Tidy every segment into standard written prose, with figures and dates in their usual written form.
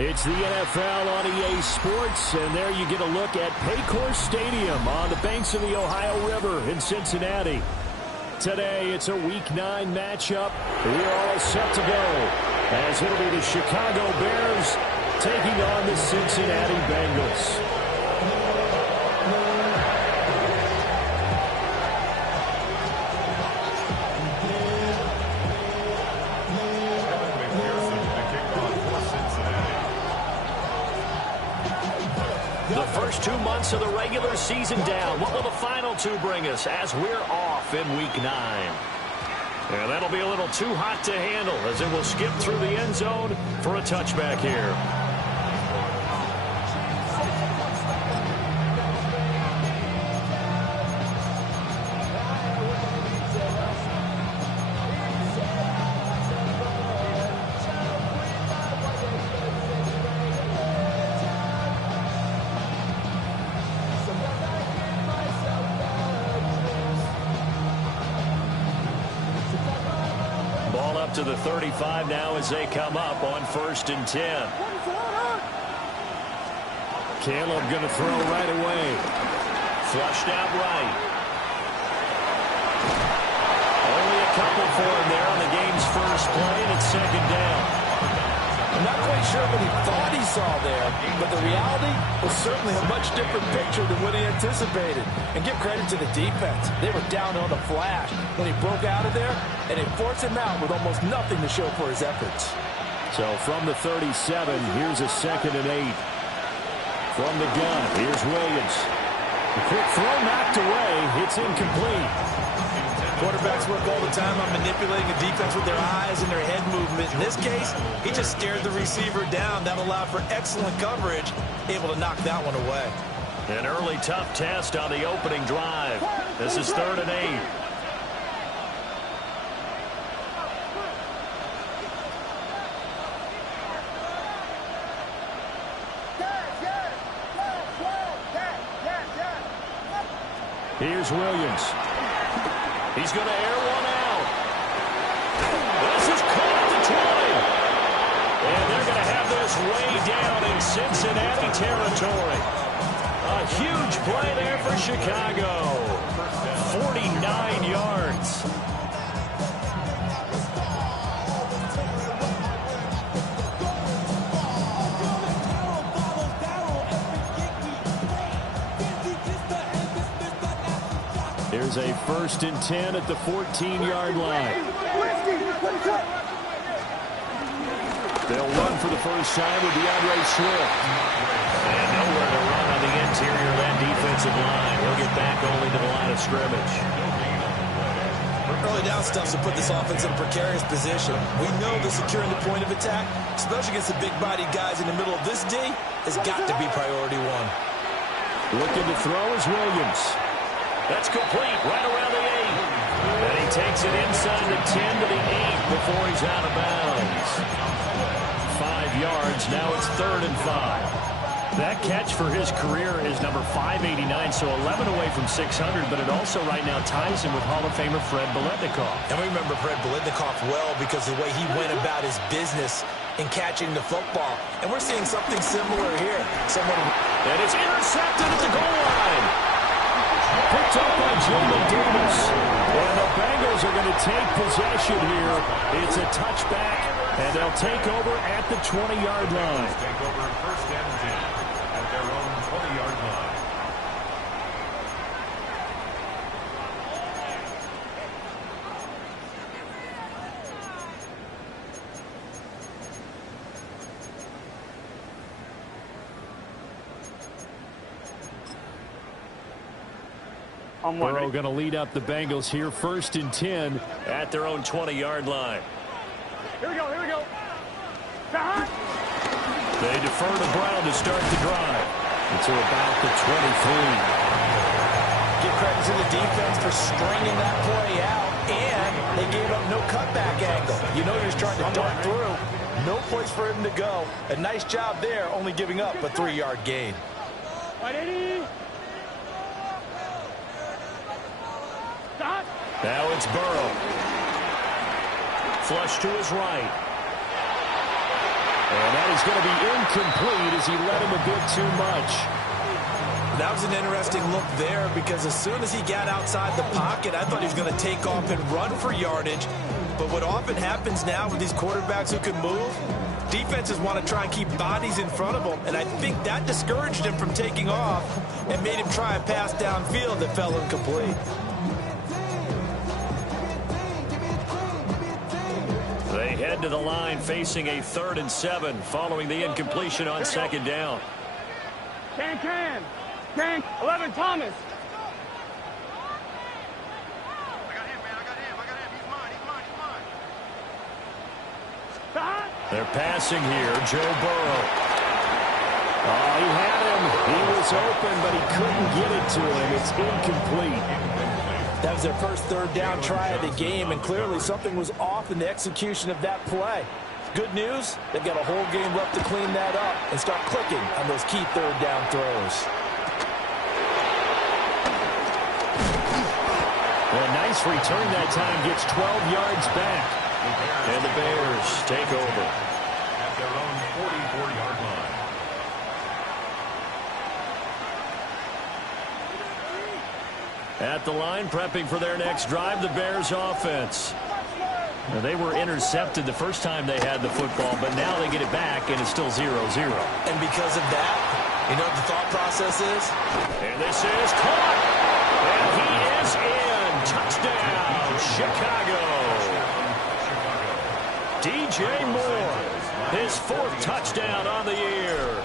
It's the NFL on EA Sports, and there you get a look at Paycor Stadium on the banks of the Ohio River in Cincinnati. Today, it's a Week 9 matchup. We're all set to go, as it'll be the Chicago Bears taking on the Cincinnati Bengals. The first 2 months of the regular season down. What will the final 2 bring us as we're off in Week 9? And that'll be a little too hot to handle as it will skip through the end zone for a touchback here. To the 35 now as they come up on 1st and 10. Caleb going to throw right away. Flushed out right. Only a couple for him there on the game's first play, and it's 2nd down. I'm not quite sure what he thought he saw there, but the reality was certainly a much different picture than what he anticipated. And give credit to the defense. They were down on the flash when he broke out of there, and they forced him out with almost nothing to show for his efforts. So from the 37, here's a 2nd and 8. From the gun, here's Williams. The quick throw knocked away. It's incomplete. Quarterbacks work all the time on manipulating a defense with their eyes and their head movement. In this case, he just stared the receiver down. That allowed for excellent coverage, able to knock that one away. An early tough test on the opening drive. This is 3rd and 8. Here's Williams. He's going to air one out. This is caught at the 20. And they're going to have this way down in Cincinnati territory. A huge play there for Chicago. 49 yards. There's a 1st and 10 at the 14-yard line. They'll run for the first time with DeAndre Swift. And nowhere to run on the interior of that defensive line. He'll get back only to the line of scrimmage. Early down stuff to put this offense in a precarious position. We know that securing the point of attack, especially against the big-bodied guys in the middle of this D, has got to be priority 1. Looking to throw is Williams. That's complete right around the 8. And he takes it inside the 10 to the 8 before he's out of bounds. 5 yards. Now it's 3rd and 5. That catch for his career is number 589, so 11 away from 600, but it also right now ties him with Hall of Famer Fred Biletnikoff. And we remember Fred Biletnikoff well because of the way he went about his business in catching the football. And we're seeing something similar here. And it's intercepted at the goal line. Picked up by Jamin Davis. And the Bengals are going to take possession here. It's a touchback, and they'll take over at the 20-yard line. Take over 1st and 10 at their own 20-yard line. Burrow going to lead up the Bengals here, 1st and 10 at their own 20-yard line. Here we go. They defer to Brown to start the drive. Until about the 23. Give credit to the defense for stringing that play out, and they gave up no cutback angle. You know you're trying to dart through. No place for him to go. A nice job there, only giving up a 3-yard gain. Now it's Burrow. Flush to his right. And that is going to be incomplete as he led him a bit too much. That was an interesting look there because as soon as he got outside the pocket, I thought he was going to take off and run for yardage. But what often happens now with these quarterbacks who can move, defenses want to try and keep bodies in front of them. And I think that discouraged him from taking off and made him try a pass downfield that fell incomplete. They head to the line facing a 3rd and 7 following the incompletion on 2nd down. Can. 11, Thomas. I got him. He's mine. They're passing here. Joe Burrow. Oh, he had him. He was open, but he couldn't get it to him. It's incomplete. That was their first 3rd down try of the game, and clearly something was off in the execution of that play. Good news, they've got a whole game left to clean that up and start clicking on those key 3rd down throws. A nice return that time, gets 12 yards back. And the Bears take over. At their own 44-yard line. At the line, prepping for their next drive, the Bears offense. Now, they were intercepted the first time they had the football, but now they get it back, and it's still 0-0. And because of that, you know what the thought process is? And this is caught. And he is in. Touchdown, Chicago. DJ Moore, his 4th touchdown on the year.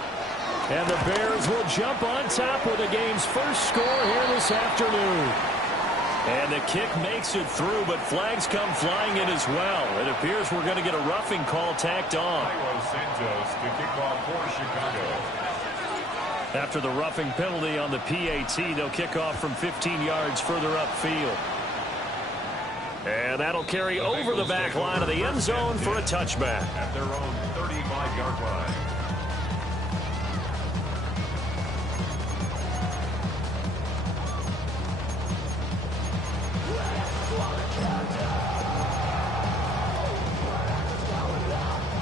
And the Bears will jump on top with the game's first score here this afternoon. And the kick makes it through, but flags come flying in as well. It appears we're going to get a roughing call tacked on. Santos to kick off for Chicago. After the roughing penalty on the PAT, they'll kick off from 15 yards further upfield. And that'll carry over the back line of the end zone for a touchback. At their own 35-yard line.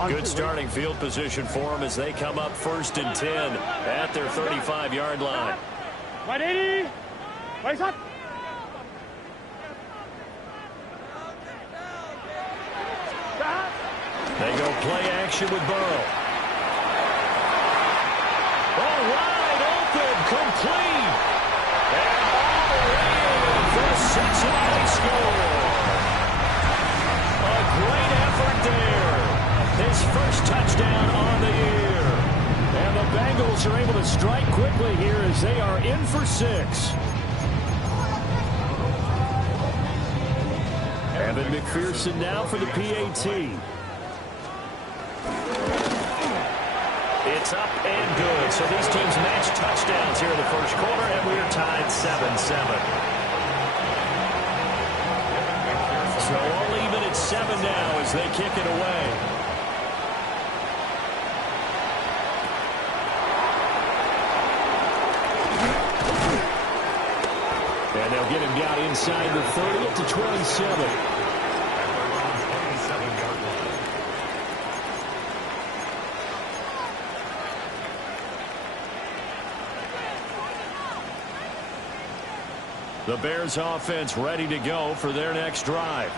Good starting field position for them as they come up 1st and 10 at their 35-yard line. Right 80. Right up. They go play action with Burrow. Oh, wide open, complete. And all the way in for a Cincinnati score. A great effort there. His first touchdown on the year. And the Bengals are able to strike quickly here as they are in for 6. Evan McPherson now for the PAT. It's up and good. So these teams match touchdowns here in the first quarter, and we're tied 7-7. So all even at 7 now as they kick it away. And they'll get him down inside the 30 up to 27. The Bears offense ready to go for their next drive.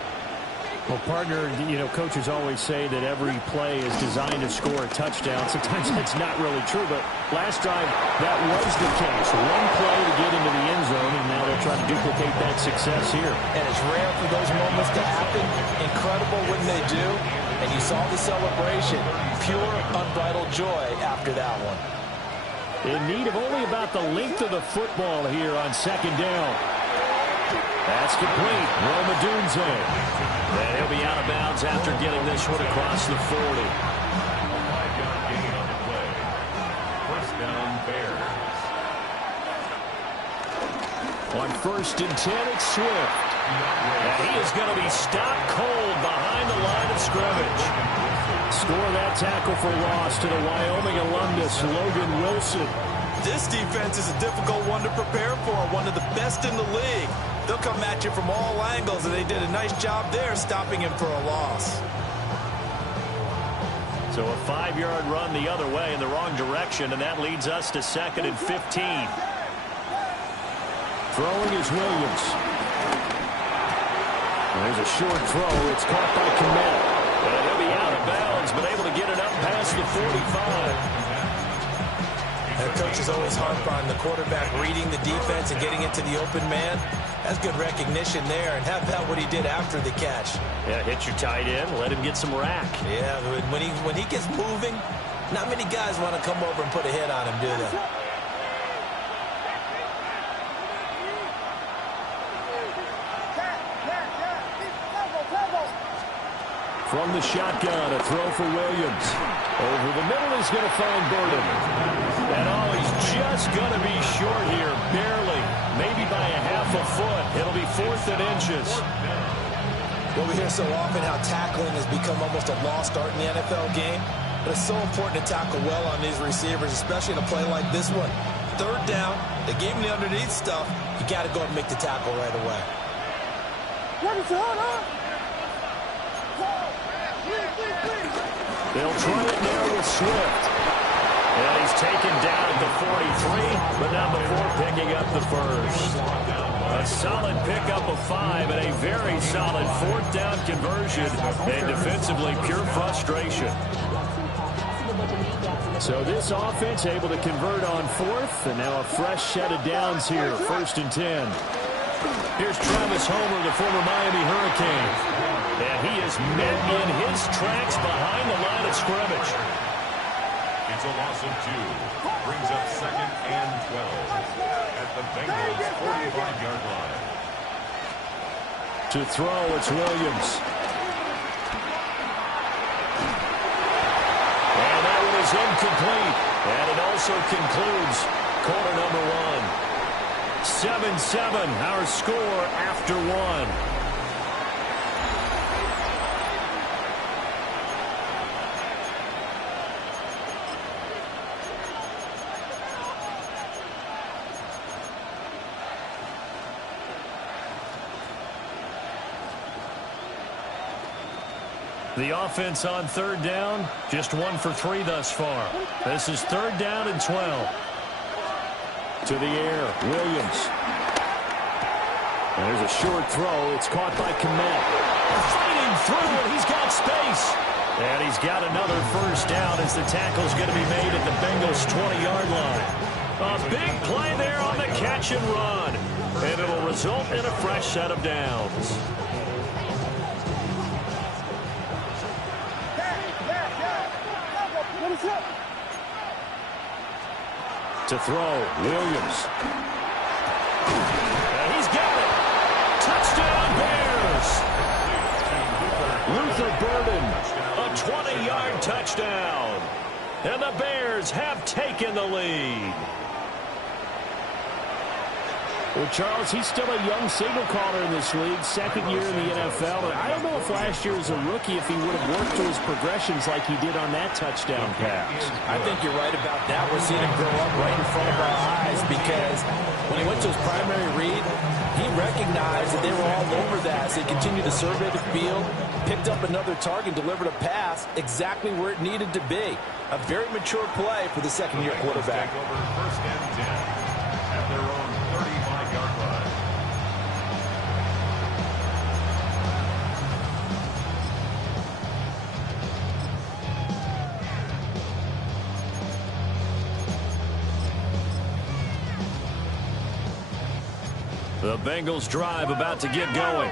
Well, partner, you know, coaches always say that every play is designed to score a touchdown. Sometimes that's not really true, but last drive, that was the case. One play to get into the end zone, and now they're trying to duplicate that success here. And it's rare for those moments to happen. Incredible when they do. And you saw the celebration. Pure, unbridled joy after that one. In need of only about the length of the football here on 2nd down. That's complete. Roma Dunze. And he'll be out of bounds after getting this one across the 40. A 5-yard gain on the play. First down, Bears. On 1st and 10, it's Swift. And he is going to be stopped cold behind the line of scrimmage. Score that tackle for loss to the Wyoming alumnus, Logan Wilson. This defense is a difficult one to prepare for, one of the best in the league. They'll come at you from all angles, and they did a nice job there stopping him for a loss. So a 5-yard run the other way in the wrong direction, and that leads us to 2nd and 15. Throwing is Williams. There's a short throw. It's caught by Kmet. And he'll be out of bounds, but able to get it up past the 45. And coaches always harp on the quarterback reading the defense and getting into the open man. That's good recognition there. And how about what he did after the catch? Yeah, hit your tight end, let him get some rack. Yeah, when he gets moving, not many guys want to come over and put a hit on him, do they? From the shotgun, a throw for Williams. Over the middle is going to find Burden. And he's just going to be short here, barely. Maybe by a half a foot. It'll be 4th and inches. Well, we hear so often how tackling has become almost a lost art in the NFL game. But it's so important to tackle well on these receivers, especially in a play like this one. 3rd down, they gave him the underneath stuff. You got to go and make the tackle right away. They'll try it now with Swift. And he's taken down at the 43, but not before picking up the first. A solid pickup of 5 and a very solid 4th down conversion. And defensively, pure frustration. So this offense able to convert on 4th, and now a fresh set of downs here, 1st and 10. Here's Travis Homer, the former Miami Hurricane. And he is met in his tracks behind the line of scrimmage. It's a loss of 2. Brings up 2nd and 12 at the Bengals' 45-yard line. To throw, it's Williams. And that one is incomplete. And it also concludes quarter number 1. 7-7, our score after 1. The offense on 3rd down, just 1 for 3 thus far. This is 3rd down and 12. To the air, Williams. And there's a short throw. It's caught by Kmet. Fighting through it. He's got space. And he's got another 1st down as the tackle's going to be made at the Bengals' 20-yard line. A big play there on the catch and run. And it'll result in a fresh set of downs. To throw, Williams. And he's got it. Touchdown, Bears. Luther Burden, a 20-yard touchdown. And the Bears have taken the lead. Well, Charles, he's still a young signal caller in this league, 2nd year in the NFL. And I don't know if last year as a rookie, if he would have worked to his progressions like he did on that touchdown pass. I think you're right about that. We're seeing him grow up right in front of our eyes because when he went to his primary read, he recognized that they were all over that. So he continued to survey the field, picked up another target, delivered a pass exactly where it needed to be. A very mature play for the 2nd-year quarterback. Over 1st and 10 at their own 35-yard line. The Bengals drive about to get going.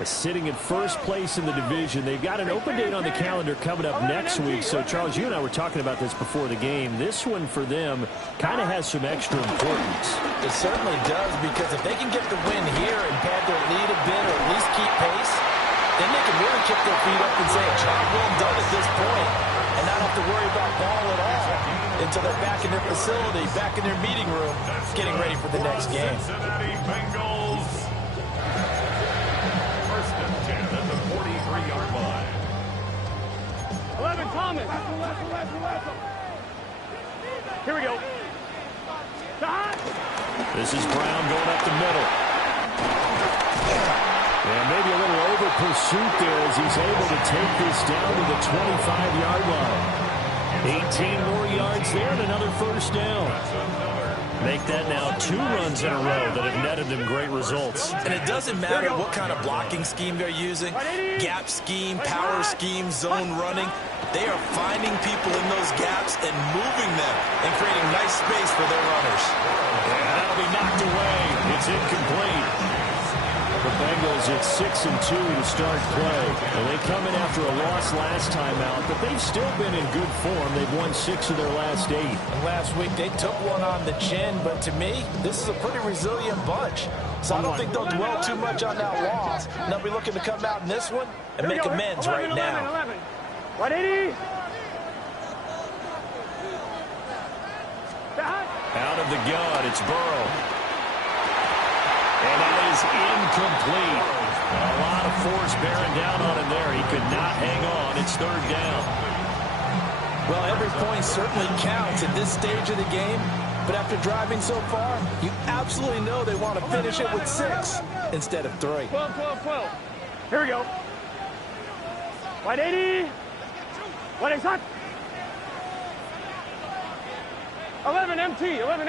Sitting in 1st place in the division. They've got an open date on the calendar coming up next week. So, Charles, you and I were talking about this before the game. This one for them kind of has some extra importance. It certainly does, because if they can get the win here and pad their lead a bit or at least keep pace, then they can really kick their feet up and say, job well done at this point, and not have to worry about ball at all until they're back in their facility, back in their meeting room, getting ready for the next game. Cincinnati Bengals. 1st and 10 at the 43-yard line. 11, Thomas. Here we go. This is Brown going up the middle. And maybe a little over pursuit there as he's able to take this down to the 25-yard line. 18 more yards there and another first down. Make that now 2 runs in a row that have netted them great results. And it doesn't matter what kind of blocking scheme they're using, gap scheme, power scheme, zone running. They are finding people in those gaps and moving them and creating nice space for their runners. And that'll be knocked away. It's incomplete. The Bengals at 6-2 to start play. And they come in after a loss last time out, but they've still been in good form. They've won 6 of their last 8. And last week they took one on the chin, but to me, this is a pretty resilient bunch. So I don't think they'll dwell too much on that loss. And they'll be looking to come out in this one and make amends right now. 180. Out of the gun, it's Burrow. And that is incomplete. A lot of force bearing down on him there. He could not hang on. It's 3rd down. Well, every point certainly counts at this stage of the game. But after driving so far, you absolutely know they want to finish it with 6 instead of 3. 12. Here we go. 180. What is that? 11 MT. 11.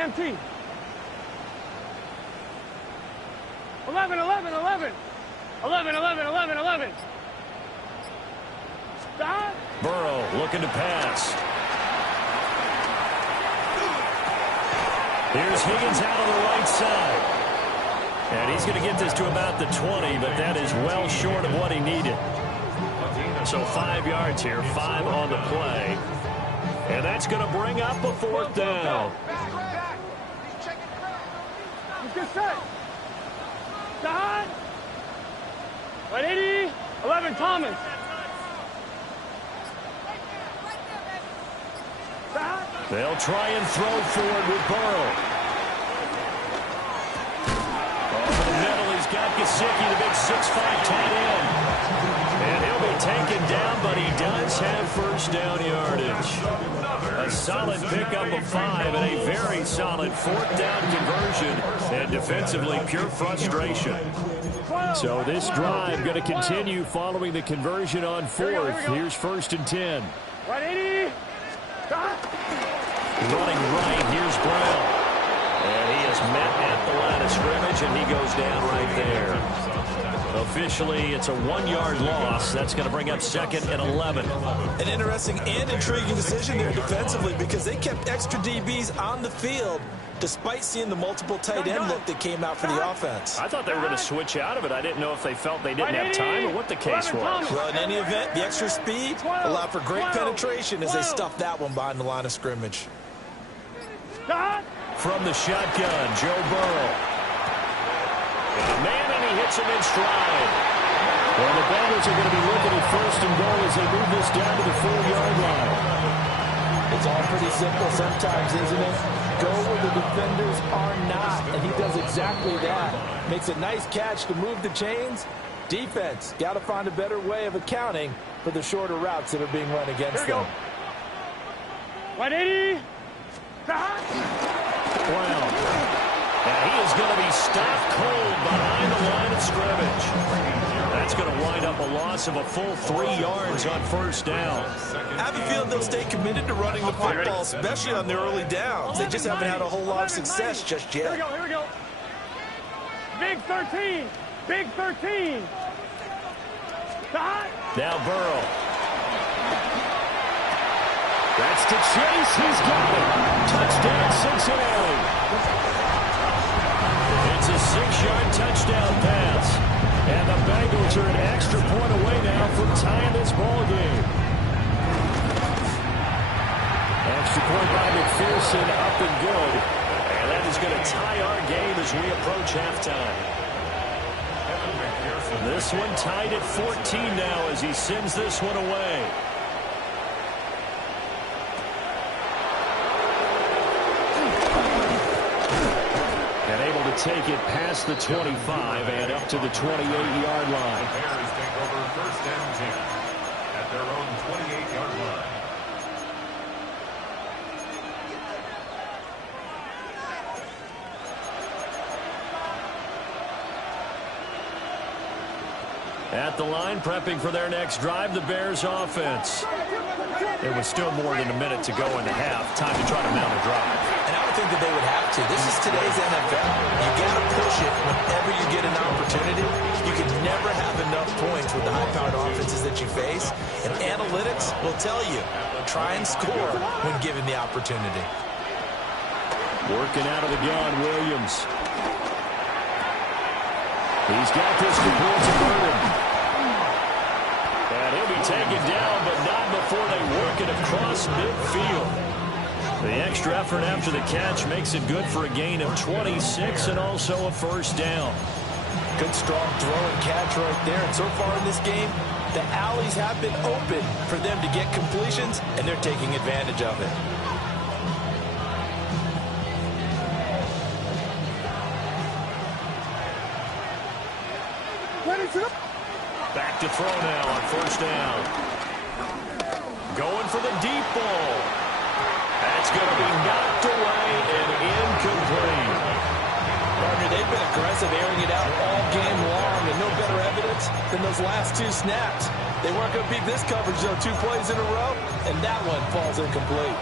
11. Stop. Burrow looking to pass. Here's Higgins out on the right side. And he's going to get this to about the 20, but that is well short of what he needed. So 5 yards here, 5 on the play. And that's going to bring up a 4th down. He's good set. Stop. 180. 11 Thomas. Stop. They'll try and throw forward with Burrow. Over the middle, he's got Gesicki, the big 6'5" tight end. And he'll be taken down, but he does have first down yardage. A solid pickup of 5 and a very solid 4th down conversion. And defensively, pure frustration. So this drive going to continue following the conversion on 4th. Here's 1st and 10. 180. Stop. Running right, here's Brown. And he is met at the line of scrimmage, and he goes down right there. Officially, it's a 1-yard loss. That's going to bring up 2nd and 11. An interesting and intriguing decision there defensively because they kept extra DBs on the field despite seeing the multiple tight end look that came out for the offense. I thought they were going to switch out of it. I didn't know if they felt they didn't have time or what the case was. Well, in any event, the extra speed allowed for great penetration as they stuffed that one behind the line of scrimmage. From the shotgun, Joe Burrow. Man, and he hits him in stride. Well, the Bengals are going to be looking at 1st and goal as they move this down to the 4-yard line. It's all pretty simple sometimes, isn't it? Go where the defenders are not, and he does exactly that. Makes a nice catch to move the chains. Defense, got to find a better way of accounting for the shorter routes that are being run against them. 180. Brown. And he is going to be stopped cold behind the line of scrimmage. That's going to wind up a loss of a full 3 yards on 1st down. I have a feeling they'll stay committed to running the football, especially on their early downs. They just haven't had a whole lot of success just yet. Here we go. Big 13. Big 13. Now Burrow. That's to Chase. He's got it. Touchdown, Cincinnati. It's a 6-yard touchdown pass. And the Bengals are an extra point away now from tying this ball game. Extra point by McPherson, up and good. And that is going to tie our game as we approach halftime. This one tied at 14 now as he sends this one away. Take it past the 25 and up to the 28-yard line. The Bears take over 1st and 10 at their own 28-yard line. At the line, prepping for their next drive, the Bears offense. There was still more than a minute to go in the half. Time to try to mount a drive. And I would think that they would have to. This is today's NFL. You got to push it whenever you get an opportunity. You can never have enough points with the high-powered offenses that you face. And analytics will tell you, try and score when given the opportunity. Working out of the gun, Williams. He's got this complete to Burden. And he'll be taken down, but not before they work it across midfield. The extra effort after the catch makes it good for a gain of 26 and also a first down. Good strong throw and catch right there. And so far in this game, the alleys have been open for them to get completions, and they're taking advantage of it. Back to throw now on first down. Going for the deep ball. That's going to be knocked away and incomplete. Partner, they've been aggressive, airing it out all game long, and no better evidence than those last two snaps. They weren't going to beat this coverage, though, 2 plays in a row, and that one falls incomplete.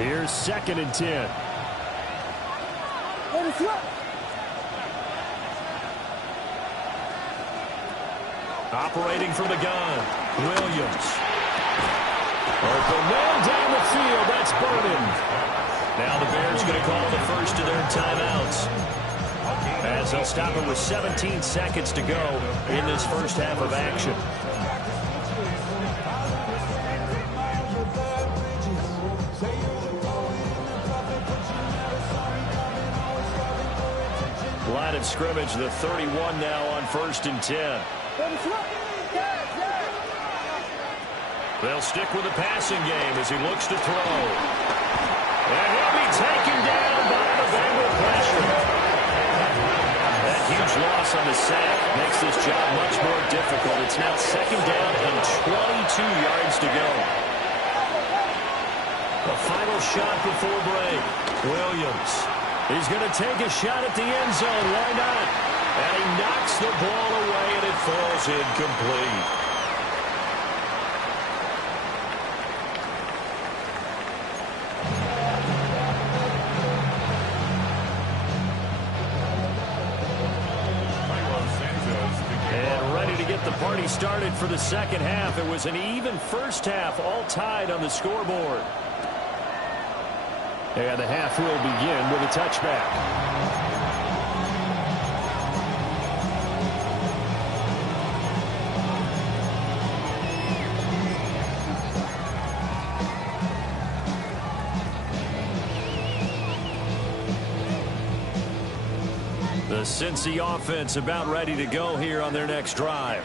Here's 2nd and 10. Operating from the gun, Williams. Open man down the field, that's Burden. Now the Bears going to call the first of their timeouts, as they'll stop it with 17 seconds to go in this first half of action. Line of scrimmage, the 31 now on 1st and 10. They'll stick with the passing game as he looks to throw. And he'll be taken down by the Bengal pressure. That huge loss on the sack makes this job much more difficult. It's now 2nd down and 22 yards to go. The final shot before break. Williams. He's going to take a shot at the end zone. Why not? And he knocks the ball away, and it falls incomplete. And ready to get the party started for the second half. It was an even first half, all tied on the scoreboard. And the half will begin with a touchback. The Cincy offense about ready to go here on their next drive.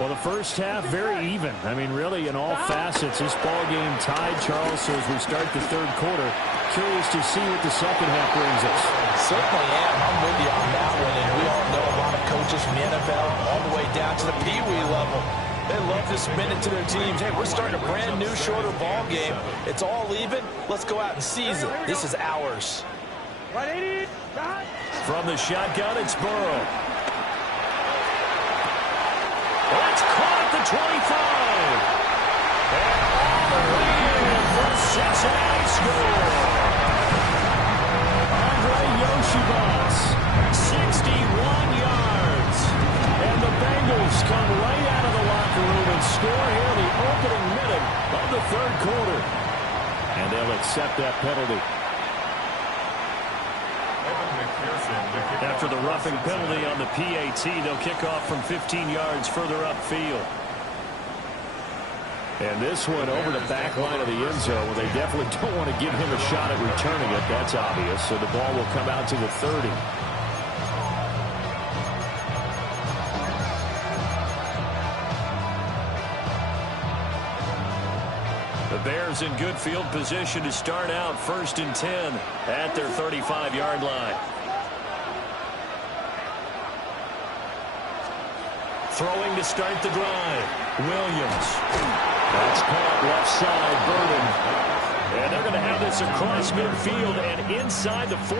Well, the first half, very even. I mean, really, in all facets, this ball game tied, Charles. So as we start the third quarter, curious to see what the second half brings us. Certainly am. I'm with you on that one. And we all know a lot of coaches from the NFL all the way down to the Pee-wee level. They love to spin it to their teams. Hey, we're starting a brand new, shorter ball game. It's all even. Let's go out and seize it. This is ours. From the shotgun, it's Burrow. That's caught at the 25. And all the way in for Cincinnati score. Andre Yoshibas, 61 yards. And the Bengals come right out of the locker room and score here in the opening minute of the third quarter. And they'll accept that penalty. After the roughing penalty on the PAT, they'll kick off from 15 yards further upfield. And this one over the back line of the end zone, where they definitely don't want to give him a shot at returning it. That's obvious. So the ball will come out to the 30. The Bears in good field position to start out 1st and 10 at their 35-yard line. Throwing to start the drive. Williams. That's caught left side. Burden. And they're going to have this across midfield and inside the 45.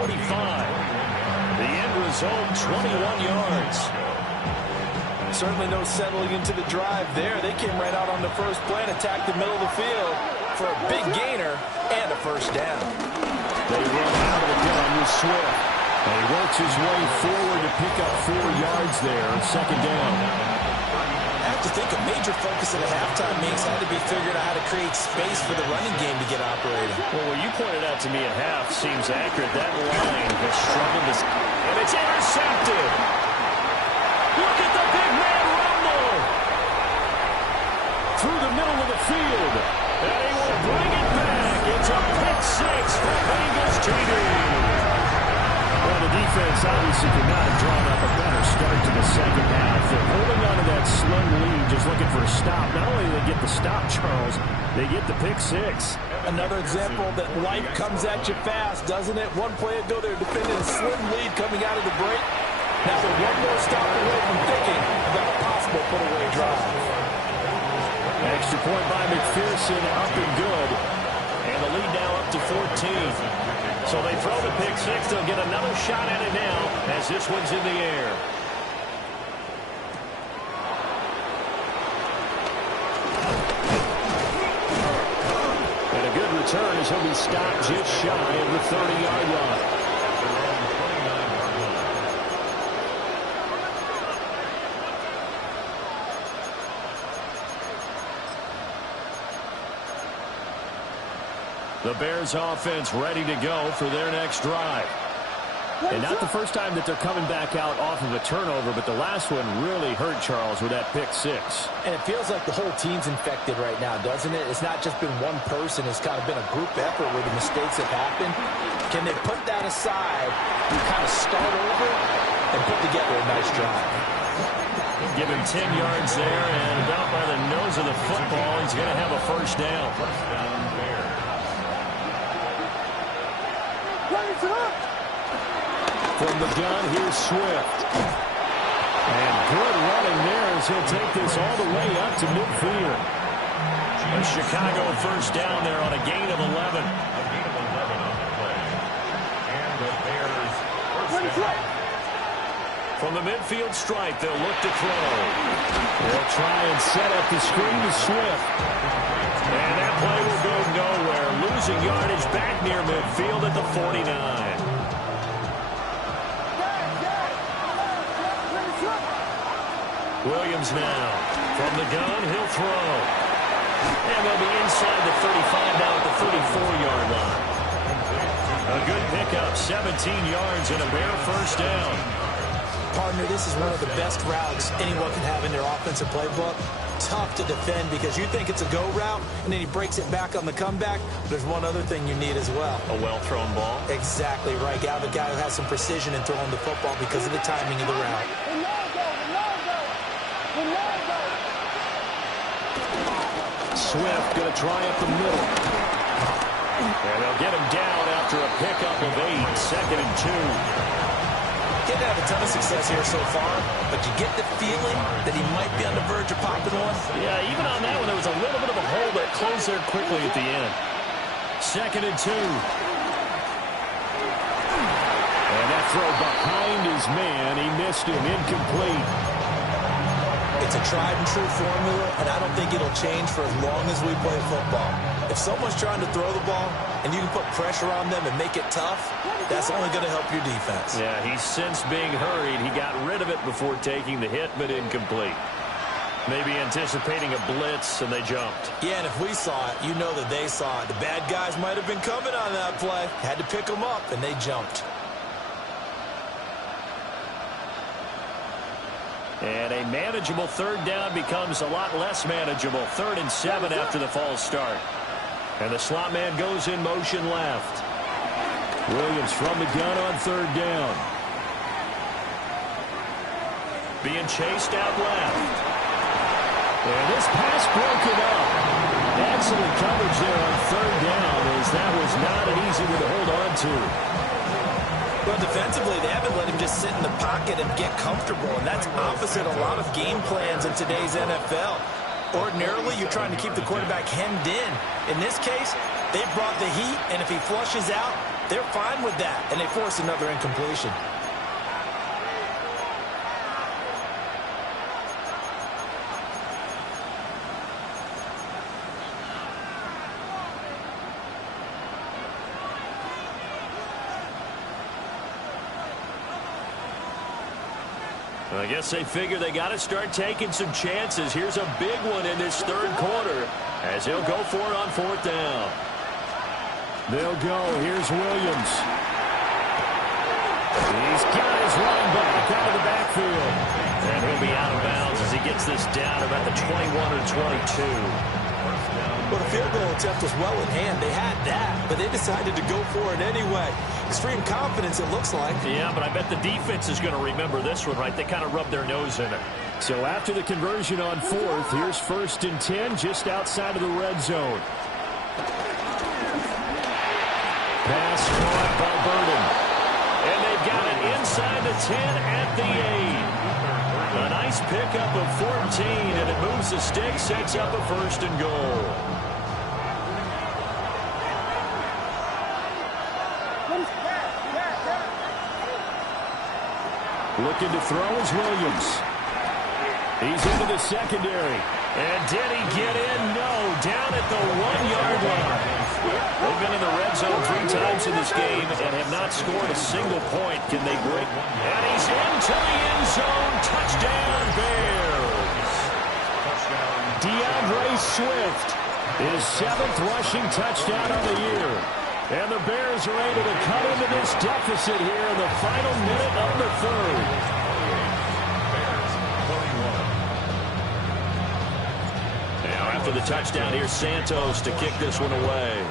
The end his own 21 yards. Certainly no settling into the drive there. They came right out on the first play and attacked the middle of the field for a big gainer and a first down. They run out of the gun with Swift. And he works his way forward to pick up 4 yards there on second down. I have to think a major focus at the halftime meetings had to be figuring out how to create space for the running game to get operating. Well, what you pointed out to me at half seems accurate. That line has struggled to... And it's intercepted. Look at the big man rumble. Through the middle of the field. And he will bring it back. It's a pick six for Bengals TD. Well, the defense obviously could not have drawn up a better start to the second half. They're holding on to that slim lead, just looking for a stop. Not only do they get the stop, Charles, they get the pick six. Another example that life comes at you fast, doesn't it? One play ago, they're defending a slim lead coming out of the break. Now they're one more stop away from thinking about a possible put-away drive. Extra point by McPherson, up and good. And the lead now up to 14. So they throw the pick six. They'll get another shot at it now as this one's in the air. And a good return as he'll be stopped just shy of the 30-yard line. The Bears offense ready to go for their next drive. And not the first time that they're coming back out off of a turnover, but the last one really hurt Charles with that pick six. And it feels like the whole team's infected right now, doesn't it? It's not just been one person. It's kind of been a group effort where the mistakes have happened. Can they put that aside and kind of start over and put together a nice drive? Give him 10 yards there, and about by the nose of the football, he's going to have a first down. From the gun, here's Swift. And good running there as he'll take this all the way up to midfield. A Chicago first down there on a gain of 11. A gain of 11 on the play. And the Bears first down. From the midfield stripe, they'll look to throw. They'll try and set up the screen to Swift. And that play will go nowhere. Losing yardage back near midfield at the 49. Williams now. From the gun, he'll throw. And they'll be inside the 35 now at the 34-yard line. A good pickup, 17 yards and a Bear first down. Partner, this is one of the best routes anyone can have in their offensive playbook. Tough to defend because you think it's a go route, and then he breaks it back on the comeback. There's one other thing you need as well. A well-thrown ball. Exactly right. You have a guy who has some precision in throwing the football because of the timing of the route. Swift going to try up the middle. And they'll get him down after a pickup of 8, second and 2. Didn't have a ton of success here so far, but you get the feeling that he might be on the verge of popping one. Yeah, even on that one, there was a little bit of a hole that closed there quickly at the end. Second and 2. And that throw behind his man. He missed him, incomplete. It's a tried-and-true formula, and I don't think it'll change for as long as we play football. If someone's trying to throw the ball and you can put pressure on them and make it tough, that's only going to help your defense. Yeah, he's since being hurried. He got rid of it before taking the hit, but incomplete. Maybe anticipating a blitz, and they jumped. Yeah, and if we saw it, you know that they saw it. The bad guys might have been coming on that play. Had to pick them up, and they jumped. And a manageable third down becomes a lot less manageable. 3rd and 7 after the false start. And the slot man goes in motion left. Williams from the gun on 3rd down. Being chased out left. And this pass broken up. Excellent coverage there on 3rd down, as that was not an easy one to hold on to. Well, defensively, they haven't let him just sit in the pocket and get comfortable, and that's opposite a lot of game plans in today's NFL. Ordinarily, you're trying to keep the quarterback hemmed in. In this case, they brought the heat, and if he flushes out, they're fine with that, and they force another incompletion. I guess they figure they got to start taking some chances. Here's a big one in this third quarter as he'll go for it on fourth down. They'll go. Here's Williams. He's got his running back out of the backfield. And he'll be out of bounds as he gets this down about the 21 or 22. Well, the field goal attempt was well in hand. They had that, but they decided to go for it anyway. Extreme confidence, it looks like. Yeah, but I bet the defense is going to remember this one, right? They kind of rubbed their nose in it. So after the conversion on fourth, here's 1st and 10 just outside of the red zone. Pass caught by Burden. And they've got it inside the 10 at the 8. A nice pickup of 14, and it moves the stick, sets up a 1st and goal. Looking to throw is Williams. He's into the secondary. And did he get in? No. Down at the 1-yard line. They've been in the red zone 3 times in this game and have not scored a single point. Can they break? And he's into the end zone. Touchdown, Bears. DeAndre Swift, his 7th rushing touchdown of the year. And the Bears are able to cut into this deficit here in the final minute of the third. Now after the touchdown, here's Santos to kick this one away.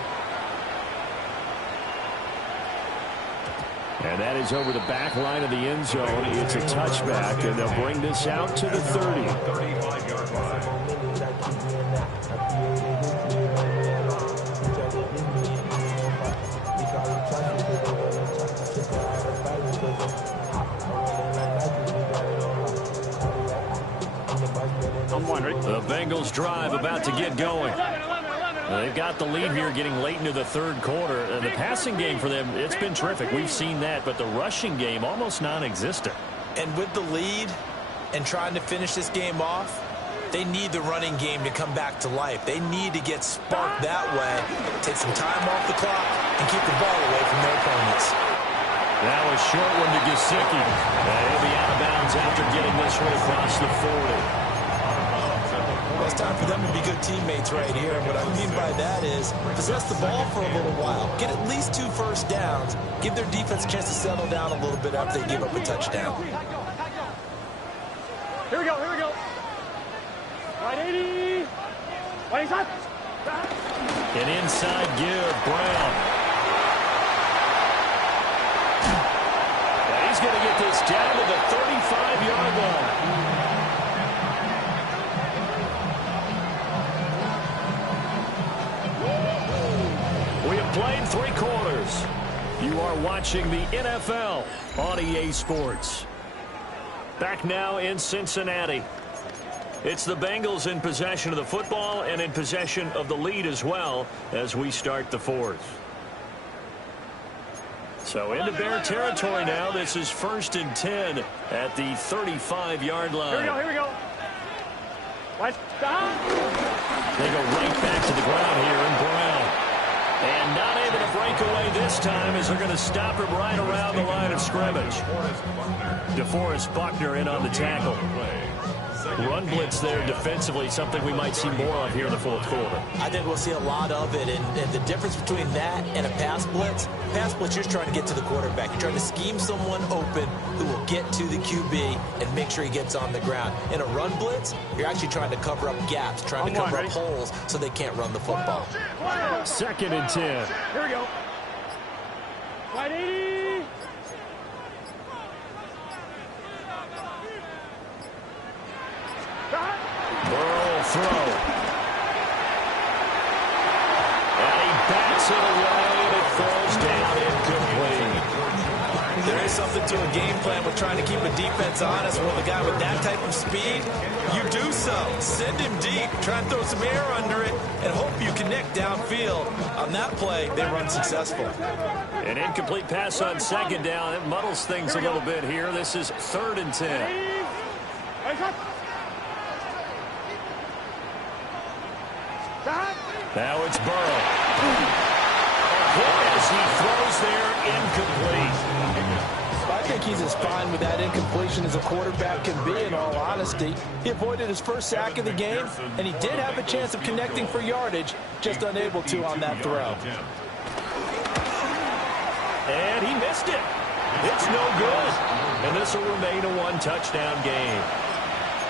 And that is over the back line of the end zone. It's a touchback, and they'll bring this out to the 30. 35-yard line. The Bengals drive about to get going. They've got the lead here getting late into the third quarter. The passing game for them, it's been terrific. We've seen that, but the rushing game almost non-existent. And with the lead and trying to finish this game off, they need the running game to come back to life. They need to get sparked that way, take some time off the clock, and keep the ball away from their opponents. That was short one to Gesicki. He'll be out of bounds after getting this one across the 40. Well, it's time for them to be good teammates right here. What I mean by that is possess the ball for a little while. Get at least 2 first downs. Give their defense a chance to settle down a little bit after they give up a touchdown. Here we go, here we go. Right 80. Right side. An inside give, Brown. And he's going to get this down to the 35-yard line. We have played 3 quarters. You are watching the NFL on EA Sports. Back now in Cincinnati. It's the Bengals in possession of the football and in possession of the lead as well as we start the fourth. So into Bear territory now. This is 1st and 10 at the 35-yard line. Here we go, here we go. Right down. They go right back to the ground here in Brown. And not able to break away this time as they're going to stop him right around the line of scrimmage. DeForest Buckner in on the tackle. Run blitz there defensively, something we might see more of here in the fourth quarter. I think we'll see a lot of it, and the difference between that and a pass blitz, you're just trying to get to the quarterback. You're trying to scheme someone open who will get to the QB and make sure he gets on the ground. In a run blitz, you're actually trying to cover up gaps, trying to cover up holes so they can't run the football. 2nd and 10. Here we go. Right 80. Burrow throw. And he bats it away and it falls down incomplete. There is something to a game plan with trying to keep a defense honest. With a guy with that type of speed, you do so. Send him deep, try and throw some air under it, and hope you connect downfield. On that play, they run successful. An incomplete pass on 2nd down. It muddles things a little bit here. This is 3rd and 10. Now it's Burrow. As he throws there, incomplete. think he's as fine with that incompletion as a quarterback can be, in all honesty. He avoided his first sack of the game, and he did have a chance of connecting for yardage, just unable to on that throw. And he missed it. It's no good. And this will remain a one-touchdown game.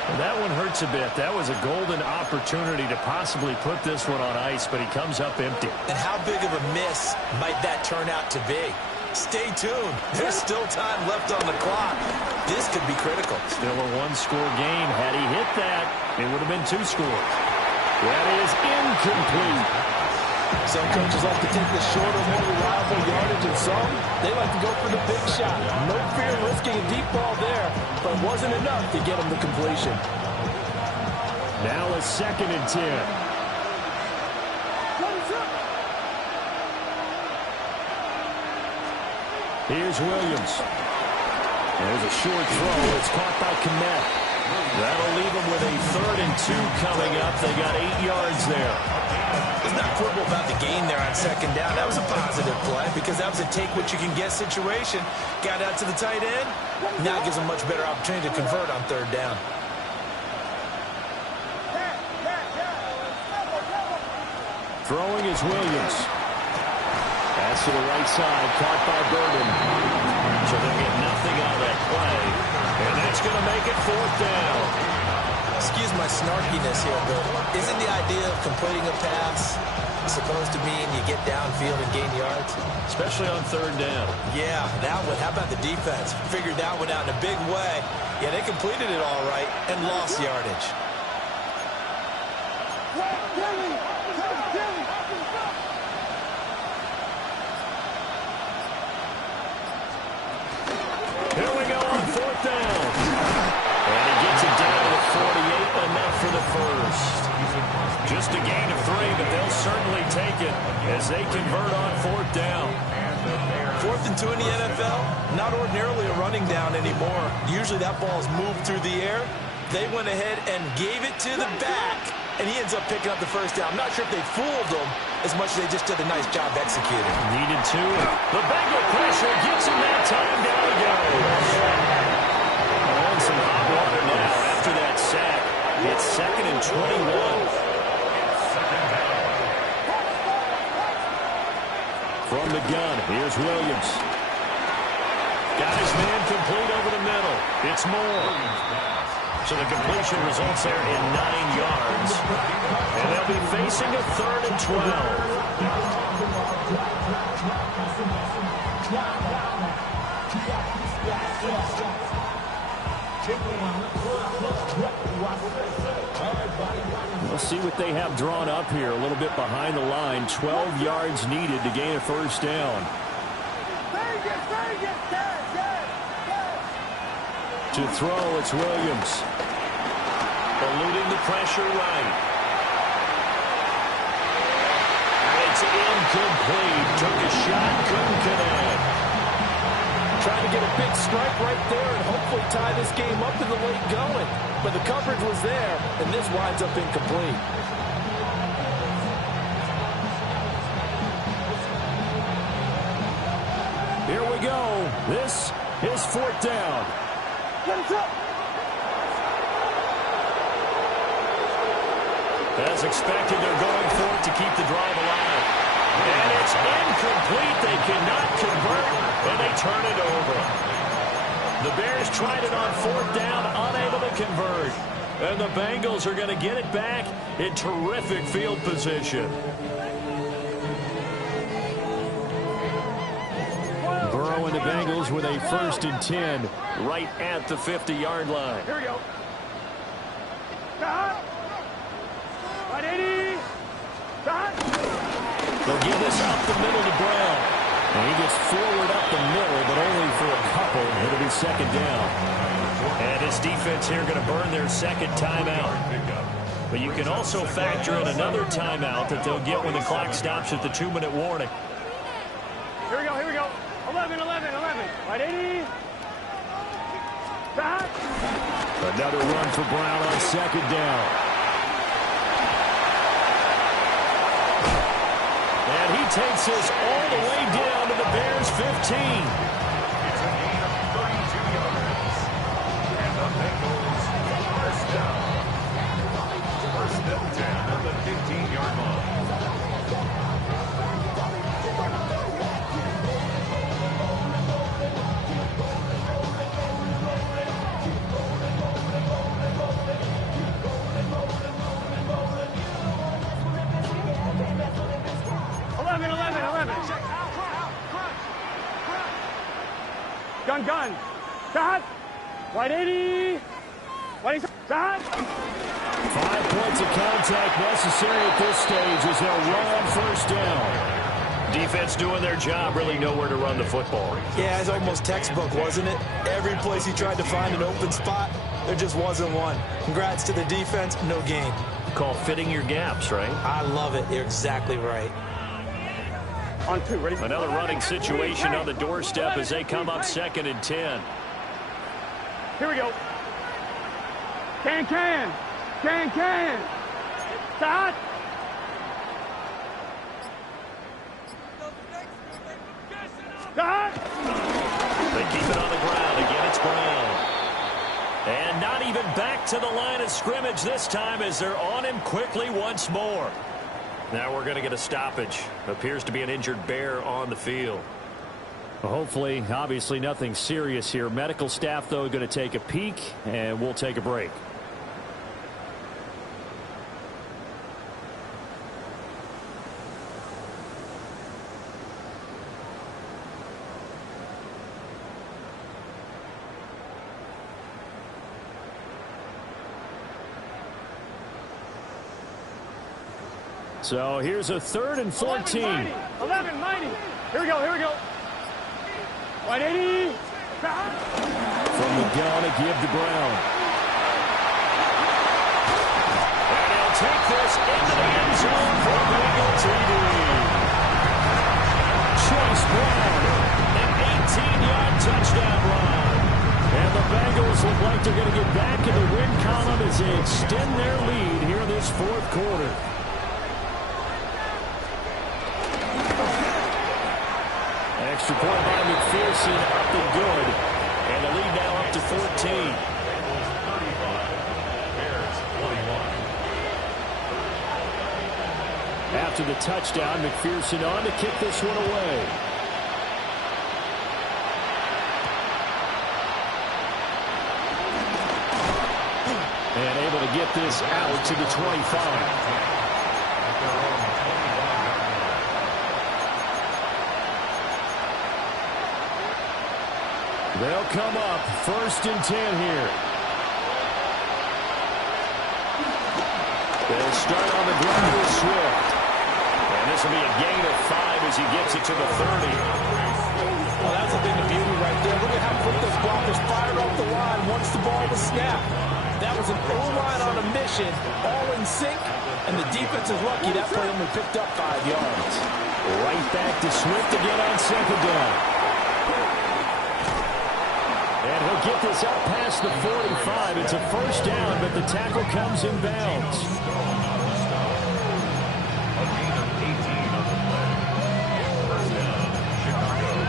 And that one hurts a bit. That was a golden opportunity to possibly put this one on ice, but he comes up empty. And how big of a miss might that turn out to be? Stay tuned. There's still time left on the clock. This could be critical. Still a one-score game. Had he hit that, it would have been 2 scores. That is incomplete. Some coaches like to take the shorter, more reliable yardage, and some, they like to go for the big shot. No fear in risking a deep ball there, but it wasn't enough to get him the completion. Now a 2nd and 10. Here's Williams. There's a short throw. It's caught by Kmet. That'll leave them with a 3rd and 2 coming up. They got 8 yards there. Let's not quibble about the gain there on 2nd down. That was a positive play because that was a take-what-you-can-get situation. Got out to the tight end. Now it gives them a much better opportunity to convert on 3rd down. Throwing is Williams. Pass to the right side, caught by Burden. So they'll get nothing out of that play. And that's going to make it 4th down. Excuse my snarkiness here, but isn't the idea of completing a pass supposed to mean you get downfield and gain yards? Especially on 3rd down. Yeah, that one. How about the defense? Figured that one out in a big way. Yeah, they completed it all right and lost yardage. Here we go on 4th down. And he gets it down to the 48, enough for the first. Just a gain of 3, but they'll certainly take it as they convert on 4th down. 4th and 2 in the NFL, not ordinarily a running down anymore. Usually that ball's moved through the air. They went ahead and gave it to the back, and he ends up picking up the first down. I'm not sure if they fooled him as much as they just did a nice job executing. Needed to. The Bengal pressure gets him that time. Down he goes. On some hot water now after that sack. It's 2nd and 21. From the gun, here's Williams. Got his man complete over the middle. It's Moore. So the completion results there in 9 yards. And they'll be facing a 3rd and 12. We'll see what they have drawn up here. A little bit behind the line. 12 yards needed to gain a 1st down. To throw, it's Williams. Eluding the pressure right. It's incomplete. Took a shot, couldn't connect. Trying to get a big strike right there and hopefully tie this game up in the late going. But the coverage was there, and this winds up incomplete. Here we go. This is 4th down. As expected, they're going for it to keep the drive alive. And it's incomplete. They cannot convert, and they turn it over. The Bears tried it on 4th down, unable to convert. And the Bengals are going to get it back in terrific field position. Burrow and the Bengals with a 1st and 10 right at the 50-yard line. Here we go. Stop. 180. Stop. They'll give this up the middle to Brown. And he gets forward up the middle, but only for a couple. It'll be 2nd down. And his defense here going to burn their 2nd timeout. But you can also factor in another timeout that they'll get when the clock stops at the 2-minute warning. Here we go, here we go. 11. 180. Stop. Another run for Brown on 2nd down. And he takes this all the way down to the Bears' 15. Bengals first down. First and 10 at the 15-yard line. Gun. Shot. Right 80. Right shot. 5 points of contact necessary at this stage as they'll run on first down. Defense doing their job, really nowhere to run the football. Yeah, it's almost textbook, wasn't it? Every place he tried to find an open spot, there just wasn't one. Congrats to the defense, no gain. Call fitting your gaps, right? I love it. You're exactly right. On 2, ready? Another running situation on the doorstep as they come up 2nd and 10. Here we go. Can. Shot. Shot. They keep it on the ground. Again, it's Brown. And not even back to the line of scrimmage this time as they're on him quickly once more. Now we're going to get a stoppage. Appears to be an injured Bear on the field. Well, hopefully, obviously nothing serious here. Medical staff, though, going to take a peek, and we'll take a break. So here's a 3rd and 14. 11, mighty. Here we go. Right 80. From the gun, a give to Brown. And he'll take this into the end zone for Bengal TD. Chase Brown, an 18-yard touchdown run. And the Bengals look like they're going to get back in the win column as they extend their lead here in this 4th quarter. Extra point by McPherson, up and good. And the lead now up to 14. Bengals 35, Bears 21. After the touchdown, McPherson on to kick this one away. And able to get this out to the 25. They'll come up 1st and 10 here. They'll start on the ground with Swift. And this will be a gain of 5 as he gets it to the 30. Well, that's a thing of beauty right there. Look at how quick those blockers fired up the line once the ball was snapped. That was an O-line on a mission, all in sync, and the defense is lucky that play only picked up 5 yards. Right back to Swift again on 2nd down. And he'll get this out past the 45. It's a first down, but the tackle comes in bounds. A gain of 18 on the play. First down, Chicago.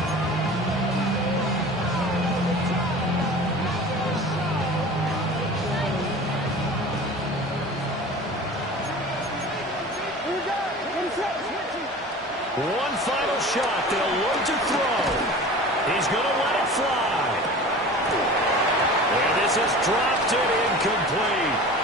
One final shot. They'll look to throw. He's going to let it fly. And this is dropped and incomplete.